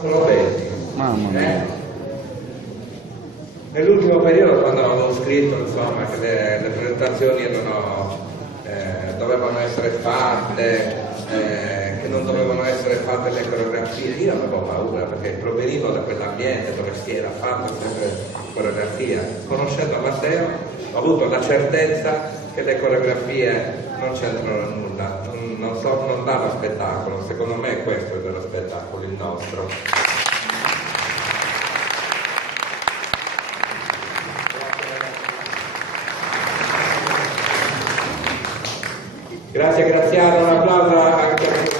Sono 20. Mamma mia. Nell'ultimo periodo, quando avevo scritto insomma, che le presentazioni dovevano essere fatte, che non dovevano essere fatte le coreografie, io avevo paura perché provenivo da quell'ambiente dove si era fatta sempre coreografia. Conoscendo Matteo ho avuto la certezza che le coreografie non c'entrano nulla, non danno spettacolo. Secondo me questo è il vero spettacolo, il nostro. Grazie Graziano, un applauso anche a te.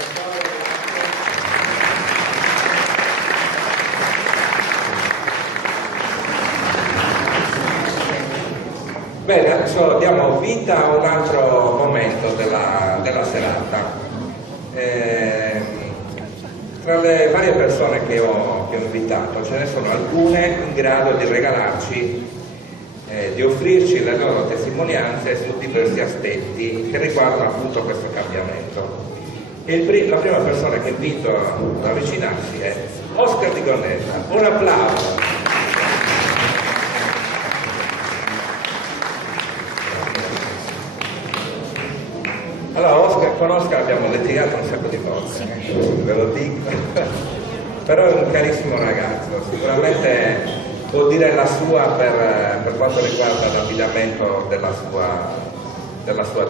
Bene, adesso diamo vita a un altro momento della serata. Tra le varie persone che ho invitato ce ne sono alcune in grado di regalarci, di offrirci le loro testimonianze su diversi aspetti che riguardano appunto questo cambiamento. E la prima persona che invito ad avvicinarsi è Oscar Di Gonnesa. Un applauso! Allora, con Oscar abbiamo litigato un sacco di volte, ve lo dico, però è un carissimo ragazzo, sicuramente può dire la sua per quanto riguarda l'affidamento della sua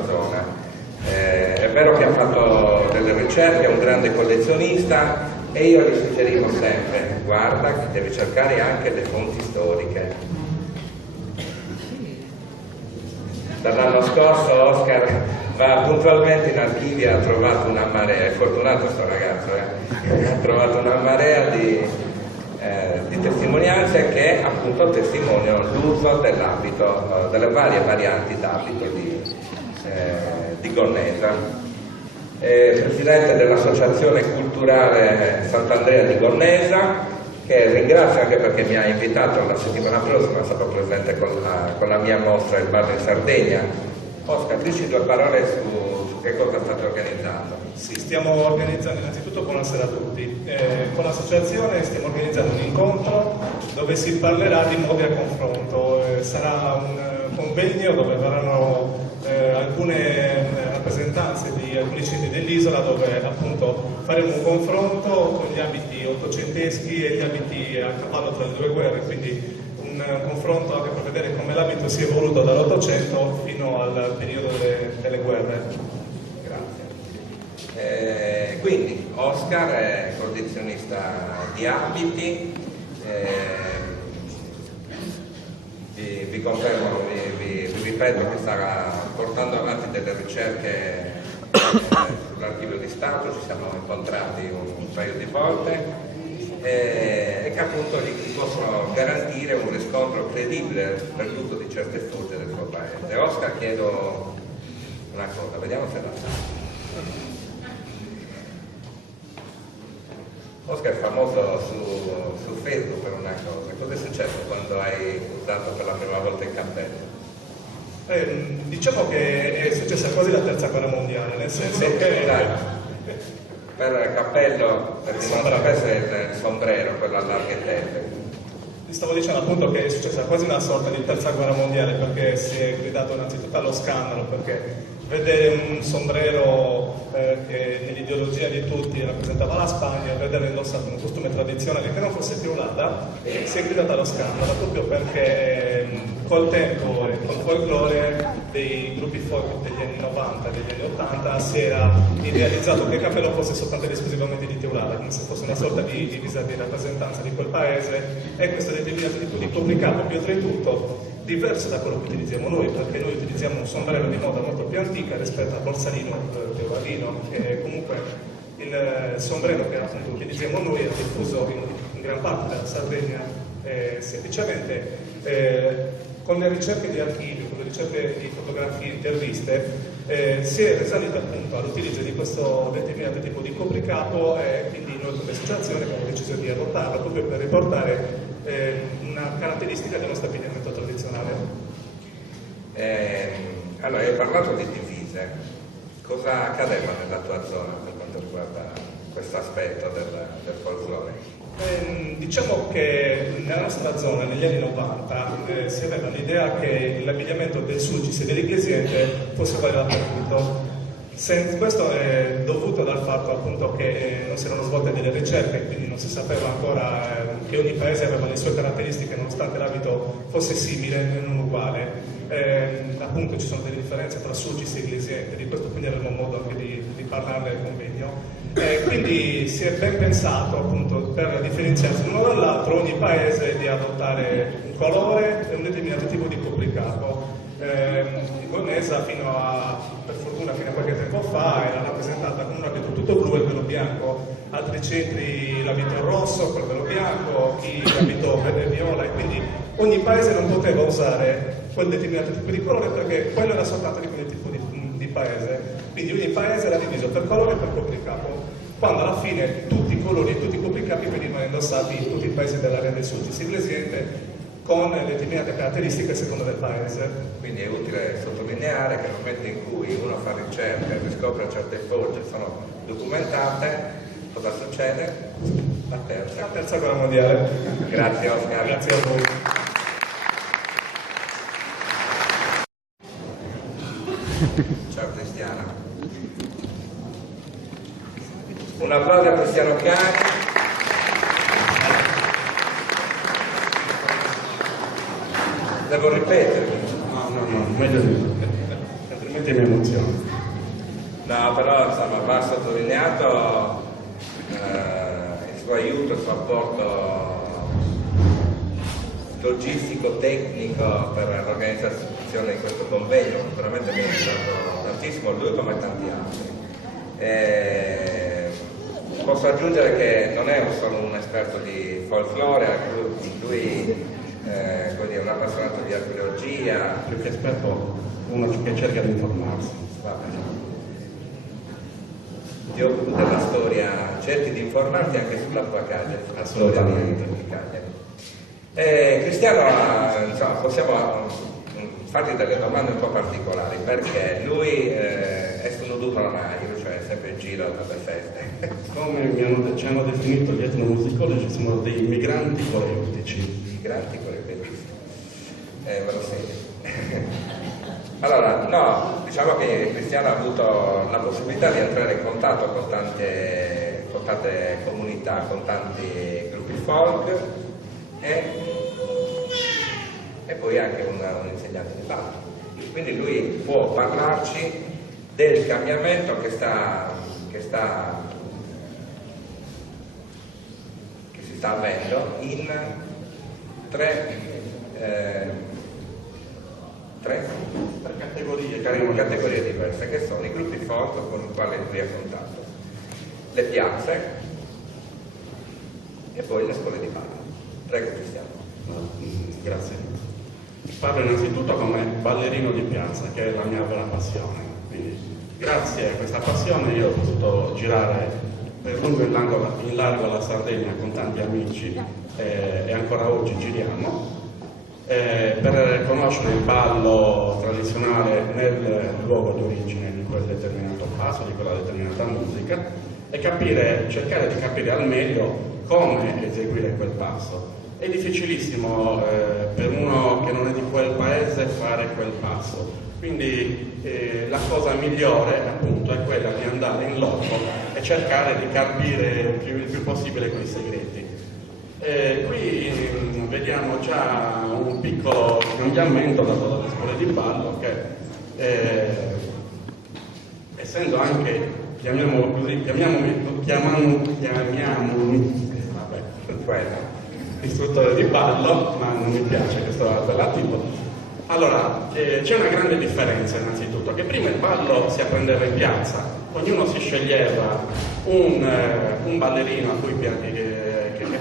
zona. È vero che ha fatto delle ricerche, è un grande collezionista e io gli suggerivo sempre, guarda che devi cercare anche le fonti storiche. Dall'anno scorso Oscar va puntualmente in archivio e ha trovato una marea, è fortunato questo ragazzo, ha trovato una marea di testimonianze che appunto testimoniano l'uso dell'abito, delle varie varianti d'abito di Gonnesa. È presidente dell'Associazione Culturale Sant'Andrea di Gonnesa, che ringrazio anche perché mi ha invitato la settimana prossima, sarò presente con la mia mostra Il Bar in Sardegna. Oscar, dici due parole su che cosa state organizzando. Sì, stiamo organizzando innanzitutto, buonasera a tutti, con l'associazione stiamo organizzando un incontro dove si parlerà di modi a confronto. Sarà un convegno dove verranno alcune rappresentanze di alcuni centri dell'isola, dove appunto faremo un confronto con gli abiti ottocenteschi e gli abiti a cavallo tra le due guerre, quindi un confronto anche per vedere come l'abito si è evoluto dall'Ottocento fino al periodo delle guerre. Grazie. Quindi Oscar è collezionista di abiti, vi confermo, vi ripeto che sta portando avanti delle ricerche sull'archivio di Stato, ci siamo incontrati un paio di volte. E che appunto gli possono garantire un riscontro credibile per l'uso di certe foglie del suo paese. Oscar, chiedo una cosa, vediamo se la sa. Oscar è famoso su Facebook per una cosa. Cosa è successo quando hai usato per la prima volta il cappello? Diciamo che è successa quasi la terza guerra mondiale, nel senso che... Per cappello, per chi non sapesse, il sombrero, quello a larghe tette. Stavo dicendo appunto che è successa quasi una sorta di terza guerra mondiale, perché si è gridato innanzitutto allo scandalo, perché vedere un sombrero che nell'ideologia di tutti rappresentava la Spagna, vederlo indossato un costume tradizionale che non fosse più l'Ada, si è gridato allo scandalo, proprio perché col tempo e col folklore dei gruppi folk degli anni 90 e degli anni 80 si era idealizzato che il cappello fosse soltanto ed esclusivamente di Teulada, come se fosse una sorta di divisa di rappresentanza di quel paese, e questo è determinato tipo di copricapo più oltretutto diverso da quello che utilizziamo noi, perché noi utilizziamo un sombrero di moda molto più antica rispetto al borsalino teuladino, che comunque il sombrero che appunto utilizziamo noi è diffuso in gran parte della Sardegna, semplicemente con le ricerche di archivio, con le ricerche di fotografie, interviste, si è risalito appunto all'utilizzo di questo determinato tipo di copricapo, e quindi noi come associazione abbiamo deciso di adottarlo proprio per riportare una caratteristica del nostro abbigliamento tradizionale. Allora, hai parlato di divise, cosa accadeva nella tua zona per quanto riguarda questo aspetto del folklore? Diciamo che nella nostra zona, negli anni 90, si aveva l'idea che l'abbigliamento del Sulcis e dell'Iglesiente fosse uguale dappertutto. Questo è dovuto dal fatto appunto che non si erano svolte delle ricerche, quindi non si sapeva ancora che ogni paese aveva le sue caratteristiche nonostante l'abito fosse simile e non uguale. Appunto ci sono delle differenze tra Sulcis e Iglesiente, di questo quindi avremo modo anche di parlarne al convegno. Quindi si è ben pensato appunto per differenziarsi l'uno dall'altro ogni paese di adottare un colore e un determinato tipo di copricapo. In Gornesa per fortuna fino a qualche tempo fa era rappresentata con un abito tutto blu e il velo bianco, altri centri l'abito rosso con il velo bianco, chi l'abito verde e viola, e quindi ogni paese non poteva usare quel determinato tipo di colore perché quello era soltanto di quel tipo di paese, quindi ogni paese era diviso per colore e per copricapo, quando alla fine tutti i colori e tutti i copricapi venivano indossati in tutti i paesi dell'area del Sulcis Iglesiente con determinate caratteristiche a seconda del paese. Quindi è utile sottolineare che nel momento in cui uno fa ricerca e riscopre certe foglie sono documentate, cosa succede? La terza guerra mondiale. Grazie Oscar. Grazie a voi. Ciao Cristiana. Un applauso a Cristiano Chiari. Devo ripetere? No, meglio di no, altrimenti mi emoziono. No, però insomma va sottolineato il suo aiuto, il suo apporto logistico, tecnico per l'organizzazione di questo convegno, veramente mi è aiutato tantissimo, lui come tanti altri. Posso aggiungere che non è solo un esperto di folklore, lui è un appassionato di archeologia. Più che esperto, uno che cerca di informarsi. Ti occupi della storia, cerchi di informarti anche sulla tua Cagliari, la storia di Cagliari. Cristiano, insomma, possiamo fargli delle domande un po' particolari, perché lui è sull'uduronaio, cioè sempre in giro dalle feste. Come ci hanno definito gli etnomusicologi, sono dei migranti coreutici. Migranti coreutici. Me lo segno. Allora, no, diciamo che Cristiano ha avuto la possibilità di entrare in contatto con tante comunità, con tanti gruppi folk e poi anche un insegnante di ballo. Quindi lui può parlarci del cambiamento che si sta avendo in tre categorie diverse, che sono i gruppi folk con i quali lui ha contatto, le piazze e poi le scuole di ballo. Prego Cristiano. Grazie. Parlo innanzitutto come ballerino di piazza, che è la mia vera passione. Quindi, grazie a questa passione io ho potuto girare per lungo e in largo la Sardegna con tanti amici e ancora oggi giriamo per conoscere il ballo tradizionale nel luogo d'origine di quel determinato passo, di quella determinata musica e cercare di capire al meglio come eseguire quel passo. È difficilissimo per uno che non è di quel paese fare quel passo, quindi la cosa migliore appunto è quella di andare in loco e cercare di capire il più possibile quei segreti. Qui vediamo già un piccolo cambiamento dato dalle scuole di ballo che essendo anche, chiamiamoli istruttore di ballo, ma non mi piace questo appellativo. Allora, c'è una grande differenza innanzitutto, che prima il ballo si apprendeva in piazza, ognuno si sceglieva un ballerino a cui che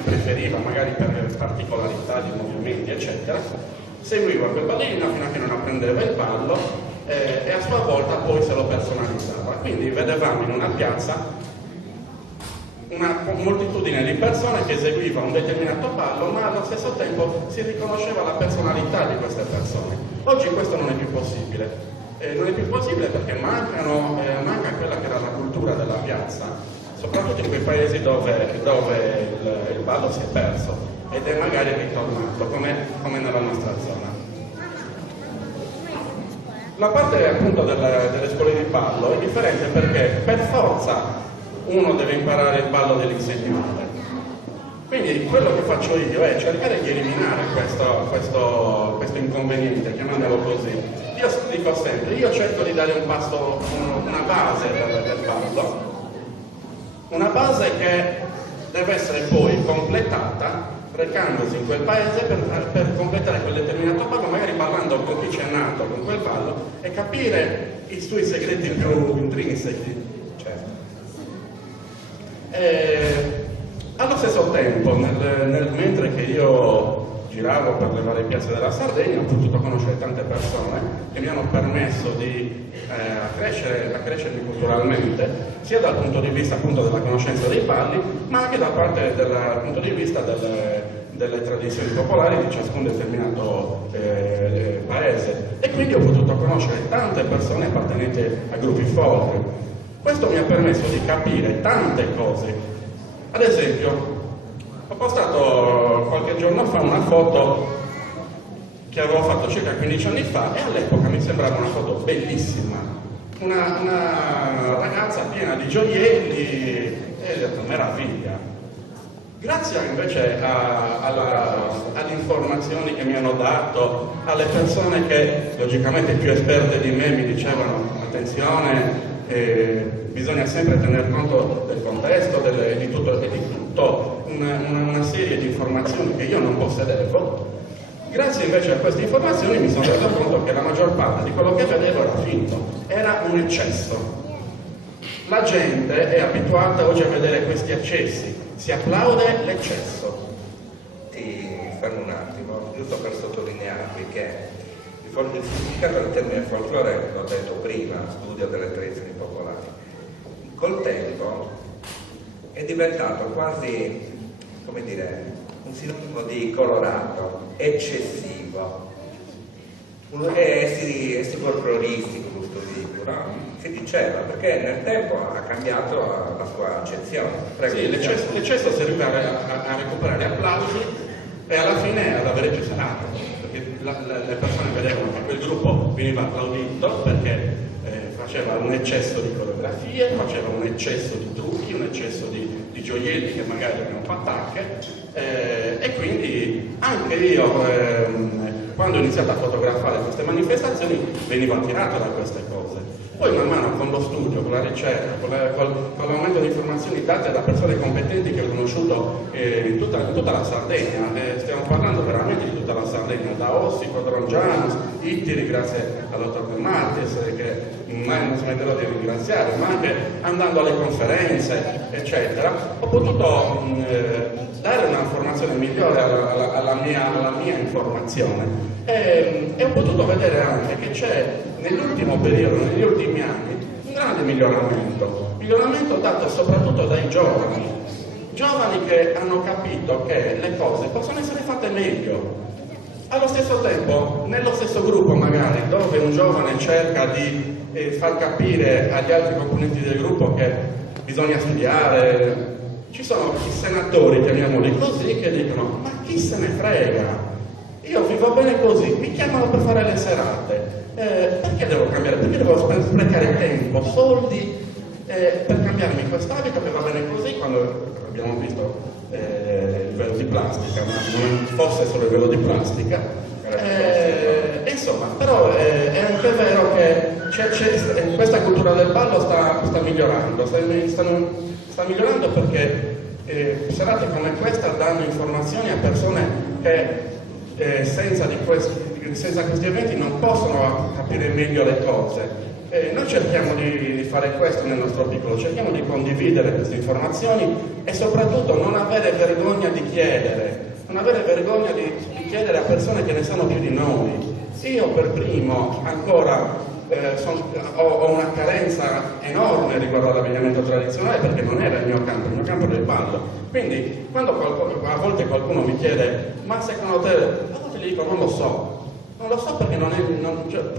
preferiva, magari per particolarità di movimenti, eccetera, seguiva quel ballerino fino a che non apprendeva il ballo e a sua volta poi se lo personalizzava. Quindi vedevamo in una piazza una moltitudine di persone che eseguiva un determinato ballo, ma allo stesso tempo si riconosceva la personalità di queste persone. Oggi questo non è più possibile. Non è più possibile perché manca quella che era la cultura della piazza. soprattutto in quei paesi dove il ballo si è perso ed è magari ritornato, come nella nostra zona. La parte appunto delle scuole di ballo è differente perché per forza uno deve imparare il ballo dell'insegnante. Quindi quello che faccio io è cercare di eliminare questo inconveniente, chiamiamolo così. Io dico sempre, io cerco di dare una base del ballo, una base che deve essere poi completata recandosi in quel paese per completare quel determinato ballo, magari parlando con chi c'è nato con quel ballo e capire i suoi segreti più intrinseci. Certo. Allo stesso tempo, mentre che io giravo per le varie piazze della Sardegna, ho potuto conoscere tante persone che mi hanno permesso di accrescermi culturalmente, sia dal punto di vista appunto della conoscenza dei balli, ma anche dal punto di vista delle tradizioni popolari di ciascun determinato paese. E quindi ho potuto conoscere tante persone appartenenti a gruppi folk. Questo mi ha permesso di capire tante cose. Ad esempio, ho postato qualche giorno fa una foto che avevo fatto circa 15 anni fa e all'epoca mi sembrava una foto bellissima. Una ragazza piena di gioielli e ho detto, meraviglia. Grazie invece alle informazioni che mi hanno dato, alle persone che logicamente più esperte di me mi dicevano attenzione, bisogna sempre tener conto del contesto, di tutto, una serie di informazioni che io non possedevo. Grazie invece a queste informazioni mi sono reso conto che la maggior parte di quello che vedevo era finto, era un eccesso. La gente è abituata oggi a vedere questi eccessi, si applaude l'eccesso. Ti fermo un attimo, giusto per sottolinearvi che il significato del termine folklore, l'ho detto prima, studio delle tradizioni popolari, col tempo è diventato quasi, come dire, un sinonimo di colorato, eccessivo, e folcloristico, giusto dico, no? Si diceva, perché nel tempo ha cambiato la sua accezione. Prego, sì, l'eccesso serviva a recuperare applausi e alla fine ad avere più serate, perché le persone vedevano che quel gruppo veniva applaudito perché faceva un eccesso di coreografie, faceva un eccesso di trucchi, un eccesso di gioielli che magari erano patacche, e quindi anche io quando ho iniziato a fotografare queste manifestazioni venivo attirato da queste cose. Poi man mano con lo studio, con la ricerca, con l'aumento di informazioni date da persone competenti che ho conosciuto in tutta la Sardegna, stiamo parlando veramente di tutta la Sardegna, da Ossico, Drongiano, Ittiri, grazie al dottor De Martis, che mai non smetterò di ringraziare, ma anche andando alle conferenze, eccetera, ho potuto dare una formazione migliore alla mia informazione. E ho potuto vedere anche che c'è nell'ultimo periodo, negli ultimi anni, un grande miglioramento dato soprattutto dai giovani che hanno capito che le cose possono essere fatte meglio. Allo stesso tempo, nello stesso gruppo magari, dove un giovane cerca di far capire agli altri componenti del gruppo che bisogna studiare, ci sono i senatori, chiamiamoli così, che dicono ma chi se ne frega? Io vivo bene così, mi chiamano per fare le serate, perché devo cambiare? Perché devo sprecare tempo, soldi per cambiarmi quest'abito che va bene così quando abbiamo visto il velo di plastica, ma non fosse solo il velo di plastica. Insomma, però è anche vero che questa cultura del ballo sta migliorando, sta migliorando perché serate come questa danno informazioni a persone che senza questi eventi non possono capire meglio le cose. Noi cerchiamo di fare questo nel nostro piccolo, cerchiamo di condividere queste informazioni e soprattutto non avere vergogna di chiedere, a persone che ne sanno più di noi. Io per primo ancora ho una carenza enorme riguardo all'abbigliamento tradizionale perché non era il mio campo del ballo. Quindi quando a volte qualcuno mi chiede ma secondo te, a volte gli dico non lo so perché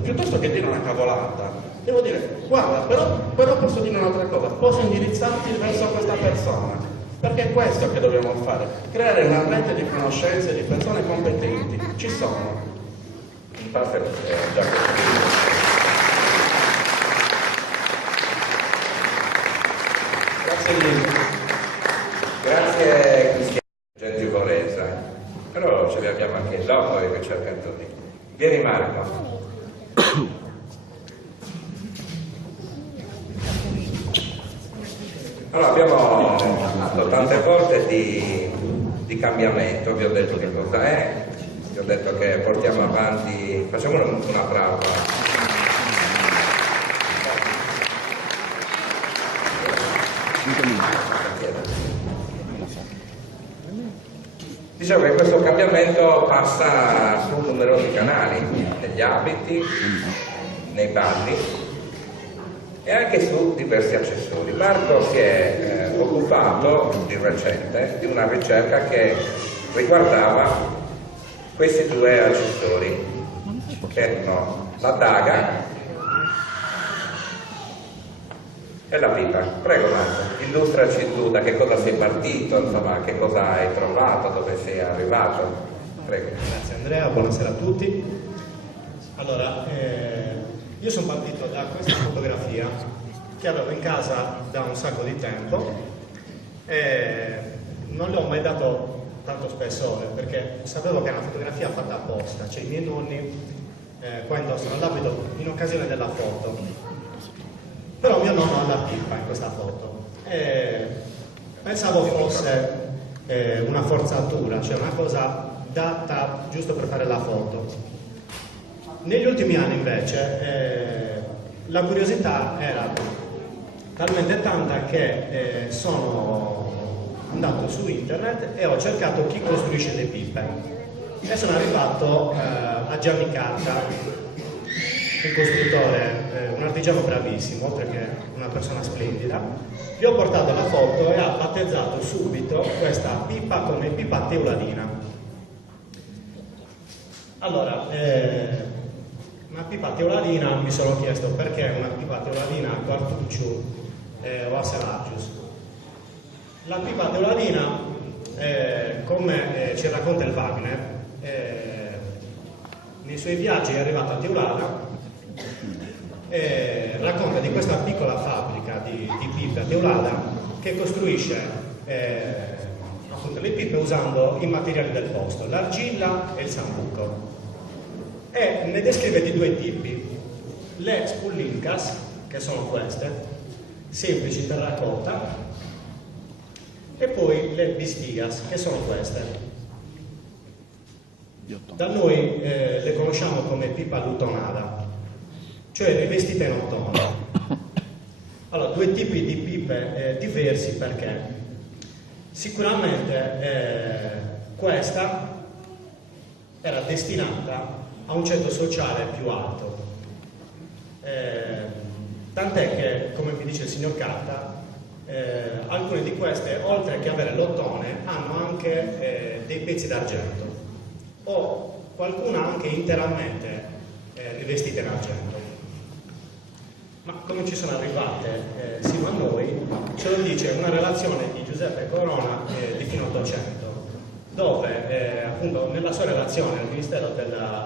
piuttosto che dire una cavolata, devo dire, guarda, però posso dire un'altra cosa, posso indirizzarti verso questa persona, perché è questo che dobbiamo fare, creare una rete di conoscenze di persone competenti, ci sono. In parte già questo. Grazie mille. Grazie Cristiano, gentilezza. Però ce li abbiamo anche dopo i ricercatori. Vieni Marco. Allora abbiamo fatto tante volte di cambiamento, vi ho detto che cosa è, vi ho detto che portiamo avanti, facciamo un applauso. Diciamo che questo cambiamento passa su numerosi canali, negli abiti, nei balli e anche su diversi accessori. Marco si è occupato di recente di una ricerca che riguardava questi due accessori, che erano la daga e la pipa. Prego Marco, illustraci tu da che cosa sei partito, insomma, che cosa hai trovato, dove sei arrivato. Prego. Grazie Andrea, buonasera a tutti. Allora, io sono partito da questa fotografia che avevo in casa da un sacco di tempo e non le ho mai dato tanto spessore perché sapevo che era una fotografia fatta apposta, cioè i miei nonni qua indossano l'abito in occasione della foto. Però mio nonno ha la pipa in questa foto e pensavo fosse una forzatura, cioè una cosa data giusto per fare la foto. Negli ultimi anni invece la curiosità era talmente tanta che sono andato su internet e ho cercato chi costruisce le pipe e sono arrivato a Gianni Carta, un costruttore, un artigiano bravissimo perché è una persona splendida. Gli ho portato la foto e ha battezzato subito questa pipa come pipa teuladina. Allora, una pipa teuladina mi sono chiesto perché una pipa teuladina a Quartuccio o a Seragius. La pipa teuladina, come ci racconta il Wagner, nei suoi viaggi è arrivato a Teulada e racconta di questa piccola fabbrica di pipe a Teulada che costruisce appunto le pipe usando i materiali del posto, l'argilla e il sambuco, e ne descrive di due tipi: le spullincas, che sono queste, semplici terracotta, e poi le bistigas, che sono queste. Da noi le conosciamo come pipa lutonada, cioè rivestite in ottone. Allora, due tipi di pipe diversi perché sicuramente questa era destinata a un ceto sociale più alto, tant'è che, come mi dice il signor Carta, alcune di queste, oltre che avere l'ottone, hanno anche dei pezzi d'argento o qualcuna anche interamente rivestita in argento. Ma come ci sono arrivate sino a noi ce lo dice una relazione di Giuseppe Corona di fine Ottocento, dove appunto nella sua relazione al Ministero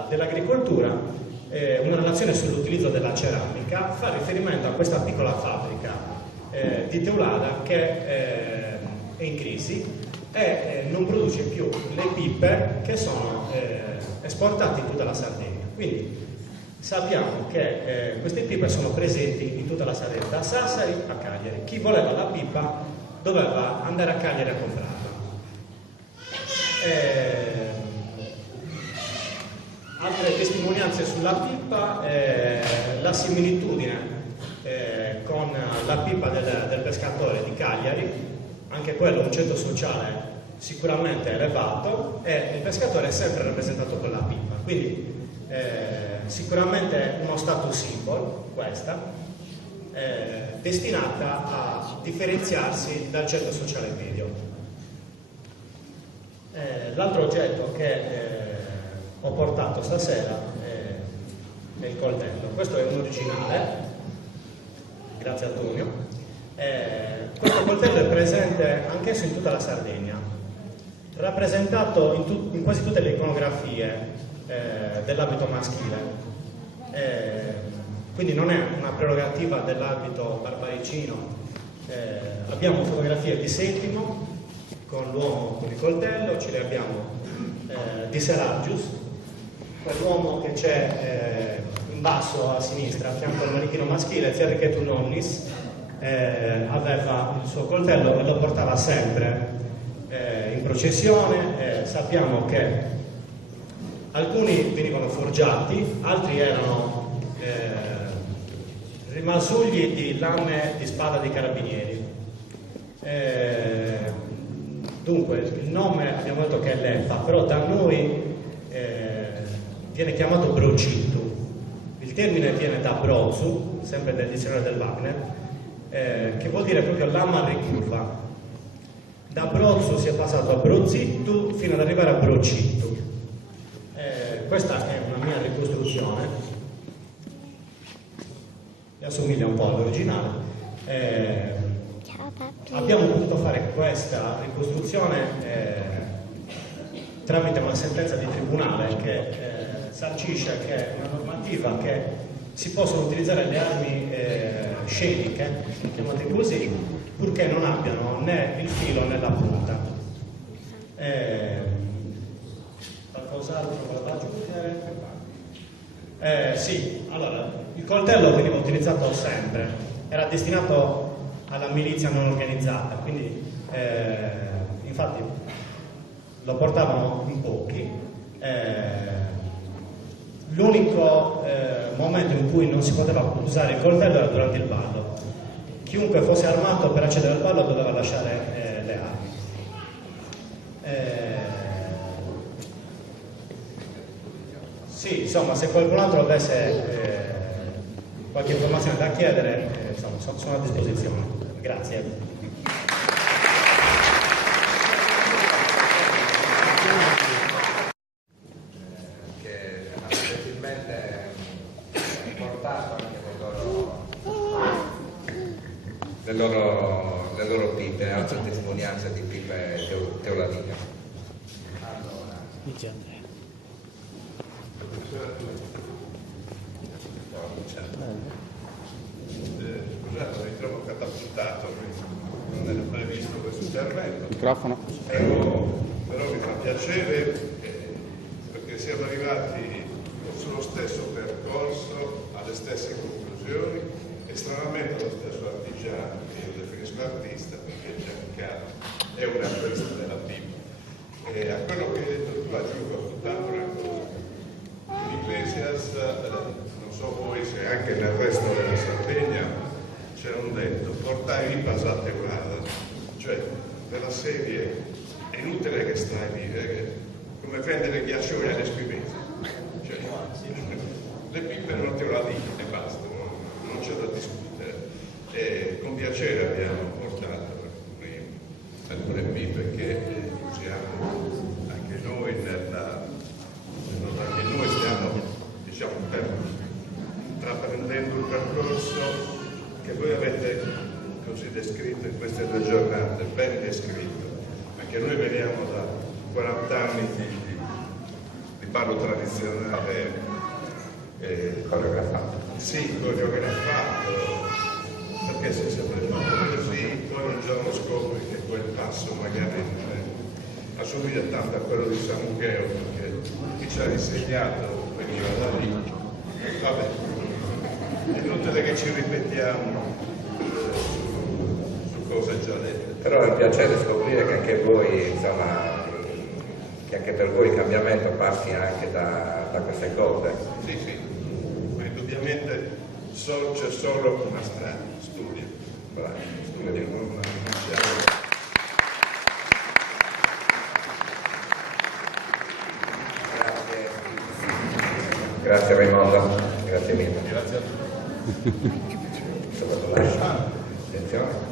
dell'Agricoltura, una relazione sull'utilizzo della ceramica, fa riferimento a questa piccola fabbrica di Teulada che è in crisi e non produce più le pipe che sono esportate in tutta la Sardegna. Quindi sappiamo che queste pipe sono presenti in tutta la Sardegna, da Sassari a Cagliari. Chi voleva la pipa doveva andare a Cagliari a comprarla. Altre testimonianze sulla pipa, la similitudine con la pipa del pescatore di Cagliari, anche quello un ceto sociale sicuramente elevato, e il pescatore è sempre rappresentato con la pipa, quindi sicuramente uno status symbol questa, destinata a differenziarsi dal ceto sociale medio. L'altro oggetto che ho portato stasera è il coltello. Questo è un originale grazie a Tonio. Questo coltello è presente anch'esso in tutta la Sardegna, rappresentato in quasi tutte le iconografie dell'abito maschile, quindi non è una prerogativa dell'abito barbaricino. Abbiamo fotografie di Settimo con l'uomo con il coltello, ce le abbiamo di Seragius, quell'uomo che c'è in basso a sinistra a fianco al manichino maschile, Fierrichetu Nonnis, aveva il suo coltello e lo portava sempre in processione. Sappiamo che alcuni venivano forgiati, altri erano rimasugli di lame di spada dei carabinieri. Dunque il nome abbiamo detto che è Leppa, però da noi viene chiamato Brocittu. Il termine viene da Brozu, sempre del dizionario del Wagner, che vuol dire proprio lama ricurva. Da Brozu si è passato a Brozittu fino ad arrivare a Brocittu. Questa è una mia ricostruzione, mi assomiglia un po' all'originale. Abbiamo potuto fare questa ricostruzione tramite una sentenza di tribunale che sancisce che è una normativa che si possono utilizzare le armi sceniche, chiamate così, purché non abbiano né il filo né la punta. Qualcos'altro da aggiungere? Sì, allora, il coltello veniva utilizzato sempre, era destinato alla milizia non organizzata, quindi infatti lo portavano in pochi. L'unico momento in cui non si poteva usare il coltello era durante il ballo. Chiunque fosse armato per accedere al ballo doveva lasciare le armi. Sì, insomma, se qualcun altro avesse qualche informazione da chiedere, insomma, sono a disposizione. Grazie. Le loro pipe, altre testimonianze di pipe teoladine. Allora. Scusate, mi trovo catapultato, non era previsto questo intervento. Microfono. Però mi fa piacere perché siamo arrivati sullo stesso percorso, alle stesse conclusioni e stranamente lo stesso artigiano, che io definisco artista perché Giancarlo è un artista della Bibbia. E a quello che hai detto tu aggiungo soltanto una cosa. In Iglesias, non so voi se anche nel resto della Sardegna c'era un detto, portai i pasate guarda, cioè per la serie è inutile che stai lì, come vendere ghiaccioli alle spivese, cioè, le pippe non te la dico e basta, non c'è da discutere. E con piacere abbiamo portato alcune pippe che usiamo anche noi anche noi stiamo, diciamo, intraprendendo un percorso che voi avete così descritto in queste 2 giornate, ben descritto. Anche noi veniamo da 40 anni di ballo tradizionale Coreografato. sì, coreografato, perché si è sempre fatto così, poi un giorno scopri che quel passo magari assomiglia tanto a quello di Samucheo, perché chi ci ha insegnato veniva da lì. Vabbè, è inutile che ci ripetiamo su cose già dette. Però è un piacere scoprire che anche voi, insomma, che anche per voi il cambiamento passi anche da queste cose. Sì, sì, ma indubbiamente c'è solo una strada, studia. Studia, non siamo... Grazie Raimondo, grazie mille. Grazie a tutti. Attenzione.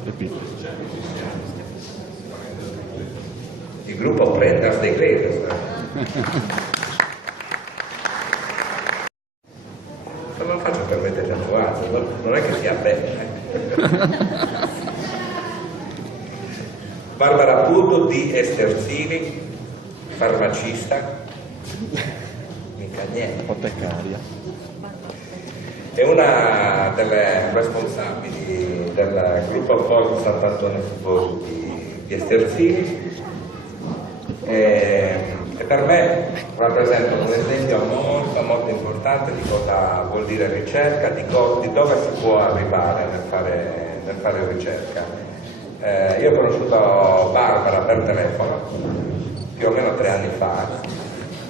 Il gruppo Prendas dei Gledes. Non lo faccio per mettere tatuato, non è che sia bello. Barbara Pudo di Estercini, farmacista, mica niente. Ipotecaria. È una delle responsabili del gruppo Forza Sant'Antonio Subori di Estercini e per me rappresenta un esempio molto molto importante di cosa vuol dire ricerca, di dove si può arrivare nel fare ricerca. Io ho conosciuto Barbara per telefono più o meno 3 anni fa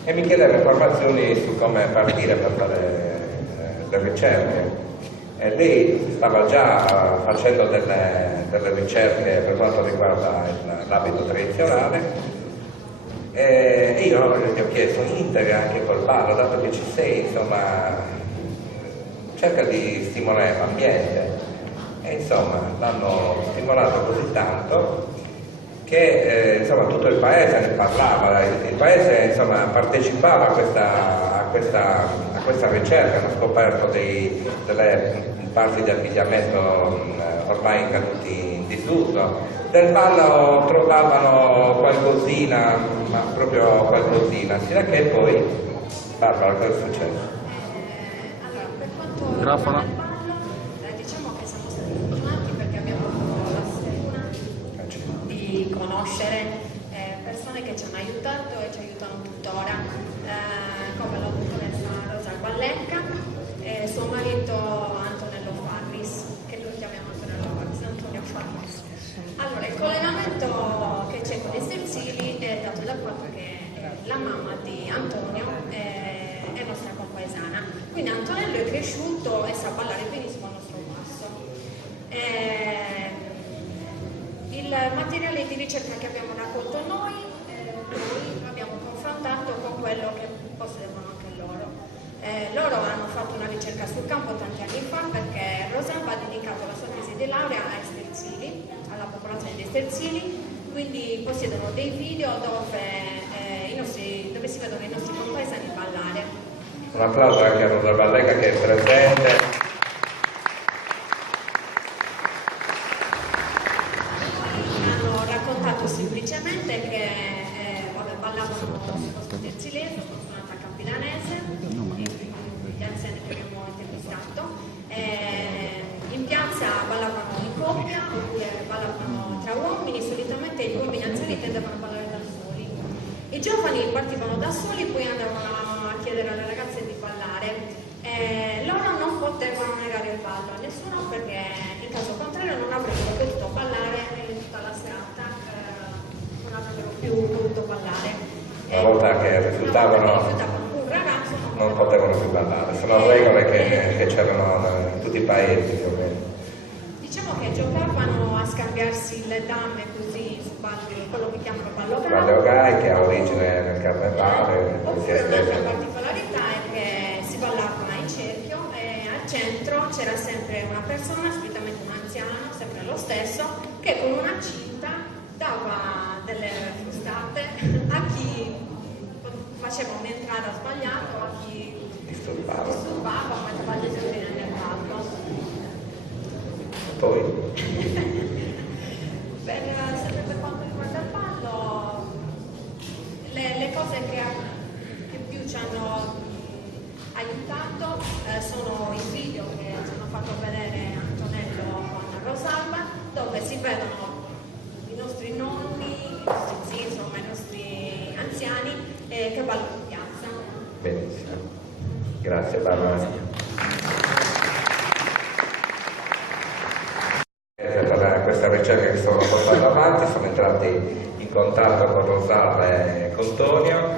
e mi chiedeva informazioni su come partire per fare le ricerche. E lei stava già facendo delle ricerche per quanto riguarda l'abito tradizionale e io gli ho chiesto integra anche col ballo, dato che ci sei, insomma, cerca di stimolare l'ambiente. E insomma l'hanno stimolato così tanto che insomma, tutto il paese ne parlava, il paese insomma, partecipava a questa ricerca, hanno scoperto delle parti di abbigliamento ormai caduti in disuso, del ballo trovavano qualcosina, ma proprio qualcosina, sino a che poi, Barbara, cosa è successo? Allora, per quanto Grafana. riguarda il ballo, diciamo che siamo stati fortunati perché abbiamo avuto la sfortuna di conoscere persone che ci hanno aiutato e ci aiutano tuttora, come la dottoressa Rosa Ballecca e suo marito Antonello Farris, che noi chiamiamo Antonio Farris. Allora, il collegamento che c'è con i Sterzili è dato dal fatto che la mamma di Antonio è nostra compaesana, quindi Antonello è cresciuto e sa ballare benissimo al nostro passo. Il materiale di ricerca che abbiamo raccolto noi abbiamo confrontato con quello che possedevano anche loro. Loro hanno fatto una ricerca sul campo tanti anni fa perché Rosalba ha dedicato la sua tesi di laurea a Sterzili, alla popolazione di Sterzili, quindi possiedono dei video dove si vedono i nostri compaesani ballare. Un applauso anche a Rosa Ballecca che è presente. Hanno raccontato semplicemente che ballavano sul posto terzilese, suonata capitanese, gli anziani che abbiamo intervistato. In piazza ballavano in coppia oppure ballavano tra uomini, solitamente gli uomini anziani tendevano a ballare da soli. I giovani partivano da soli, poi andavano a chiedere alle ragazze di ballare. Loro non potevano negare il ballo a nessuno perché in caso contrario non avrebbero potuto ballare tutta la serata, non avrebbero più potuto ballare. Una volta che rifiutavano un ragazzo non potevano più ballare, sono regole che c'erano in tutti i paesi più o meno. Diciamo che giocavano a scambiarsi le dame così su quello che chiamano ballo Ballo gay che ha origine nel carnevale, Oppure un'altra particolarità è che si ballava in cerchio e al centro c'era sempre una persona, solitamente un anziano, sempre lo stesso, che con una cinta dava delle frustate a chi faceva un'entrata sbagliata o a chi disturbava. o metteva gli esordi nel ballo. Poi Sempre per quanto riguarda il ballo, le cose che più ci hanno aiutato sono i video che ci hanno fatto vedere Antonello con Rosalba, dove si vedono i nostri nonni, i nostri zii, insomma i nostri anziani che ballano in piazza. benissimo, grazie Barbara. Per questa ricerca che stiamo portando avanti sono entrati in contatto con Rosalba e con Tonio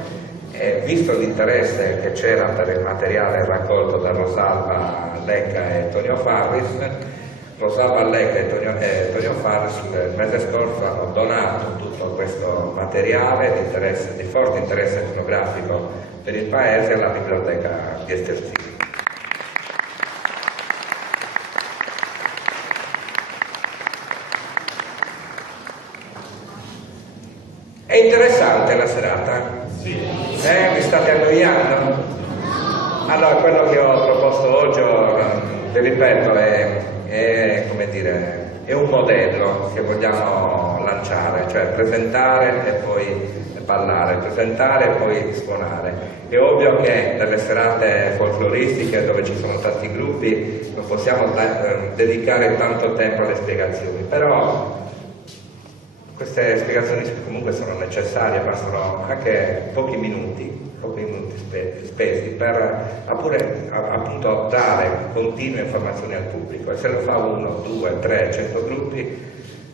e visto l'interesse che c'era per il materiale raccolto da Rosalba Lecca e Tonio Farris, Rosalba Lecca e Tonio Farris il mese scorso hanno donato tutto questo materiale di forte interesse etnografico per il paese alla biblioteca di Estercini. È interessante la serata? Sì. Vi state annoiando? Allora, quello che ho proposto oggi, vi ripeto, è come dire, è un modello che vogliamo lanciare, cioè presentare e poi ballare, presentare e poi suonare. È ovvio che nelle serate folcloristiche dove ci sono tanti gruppi non possiamo dedicare tanto tempo alle spiegazioni, però queste spiegazioni comunque sono necessarie, bastano anche pochi minuti spesi per appunto dare continue informazioni al pubblico, e se lo fa 1, 2, 3, 100 gruppi,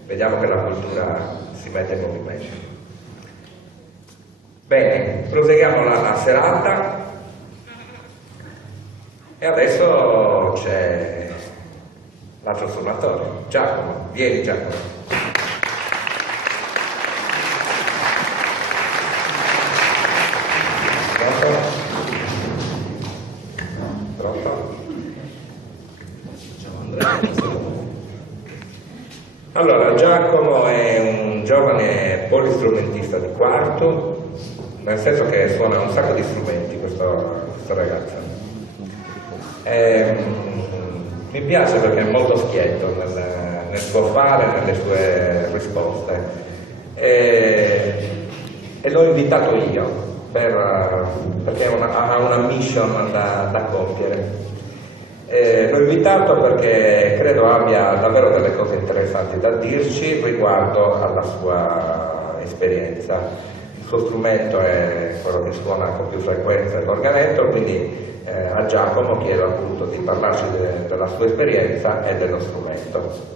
vediamo che la cultura si mette in movimento. Bene, proseguiamo la serata e adesso c'è l'altro suonatore, Giacomo. Vieni Giacomo. Allora, Giacomo è un giovane polistrumentista di quarto, nel senso che suona un sacco di strumenti questo ragazzo. Mi piace perché è molto schietto nel suo fare, nelle sue risposte. E l'ho invitato io perché ha una mission da compiere. L'ho invitato perché credo abbia davvero delle cose interessanti da dirci riguardo alla sua esperienza. Il suo strumento è quello che suona con più frequenza, l'organetto, quindi a Giacomo chiedo appunto di parlarci della sua esperienza e dello strumento.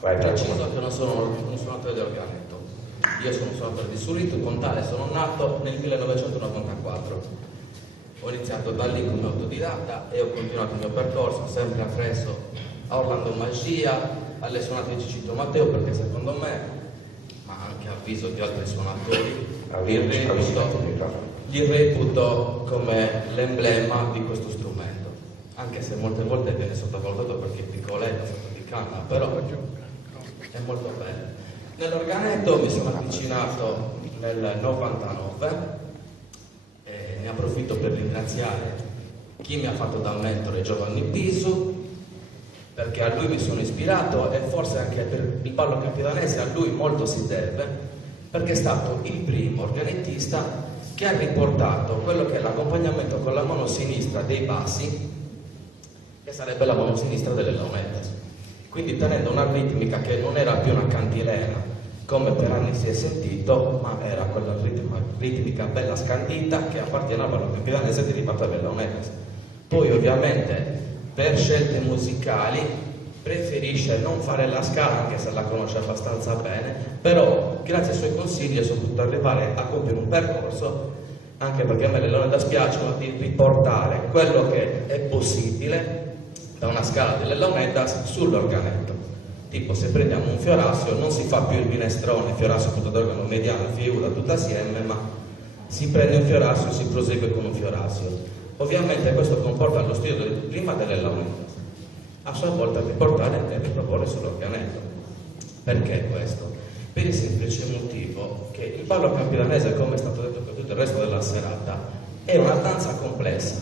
Vai, Preciso che non sono un suonatore di organetto, io sono un suonatore di suoneto, con tale sono nato nel 1994. Ho iniziato da lì come autodidatta e ho continuato il mio percorso sempre appresso a Orlando Magia, alle suonate di Ciccio Matteo, perché secondo me, ma anche a avviso di altri suonatori, li reputo come l'emblema di questo strumento, anche se molte volte viene sottovalutato perché è piccoletto, sotto di canna, però è molto bello. Nell'organetto mi sono avvicinato nel 99. Ne approfitto per ringraziare chi mi ha fatto da mentore, Giovanni Pisu, perché a lui mi sono ispirato, e forse anche per il ballo campidanese a lui molto si deve, perché è stato il primo organettista che ha riportato quello che è l'accompagnamento con la mano sinistra dei bassi, che sarebbe la mano sinistra delle launette, quindi tenendo una ritmica che non era più una cantilena come per anni si è sentito, ma era quella ritmica bella scandita che apparteneva alla campidanese derivata dalle launette. Poi ovviamente per scelte musicali preferisce non fare la scala, anche se la conosce abbastanza bene, però grazie ai suoi consigli sono potuto arrivare a compiere un percorso, anche perché a me le launette piacciono, di riportare quello che è possibile da una scala delle launette sull'organetto. Tipo, se prendiamo un fiorassio non si fa più il minestrone, fiorassio, punta d'organo mediano, fiuta, tutto assieme, ma si prende un fiorassio e si prosegue con un fiorassio. Ovviamente questo comporta lo studio prima delle launette, a sua volta riportare e riproporre sull'organetto. Perché questo? Per il semplice motivo che il ballo campidanese, come è stato detto per tutto il resto della serata, è una danza complessa.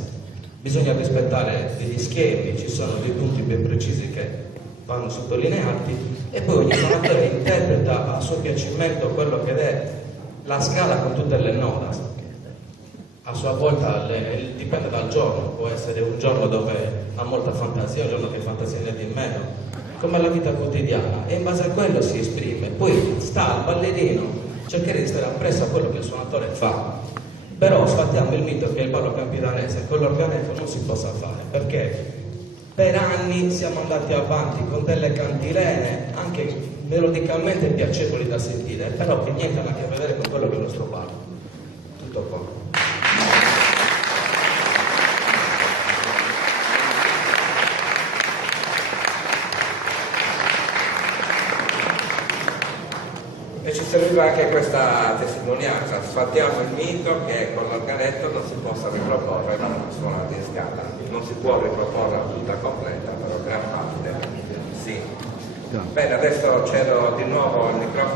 Bisogna rispettare degli schemi, ci sono dei punti ben precisi che vanno sottolineati, e poi ogni suonatore interpreta a suo piacimento quello che è la scala con tutte le note. A sua volta dipende dal giorno, può essere un giorno dove ha molta fantasia, un giorno che fantasia ne ha di meno, come la vita quotidiana, e in base a quello si esprime. Poi sta al ballerino cercare di stare appresso a quello che il suonatore fa. Però sfattiamo il mito che il ballo campidanese con l'organetto non si possa fare, perché per anni siamo andati avanti con delle cantilene anche melodicamente piacevoli da sentire, però che niente hanno a che vedere con quello che è il nostro ballo. Tutto qua. E ci serviva anche questa testimonianza, sfattiamo il mito che con l'organetto non si possa riproporre una suonata in scala, non si può riproporla tutta completa, però gran parte sì. Bene, adesso cedo di nuovo il microfono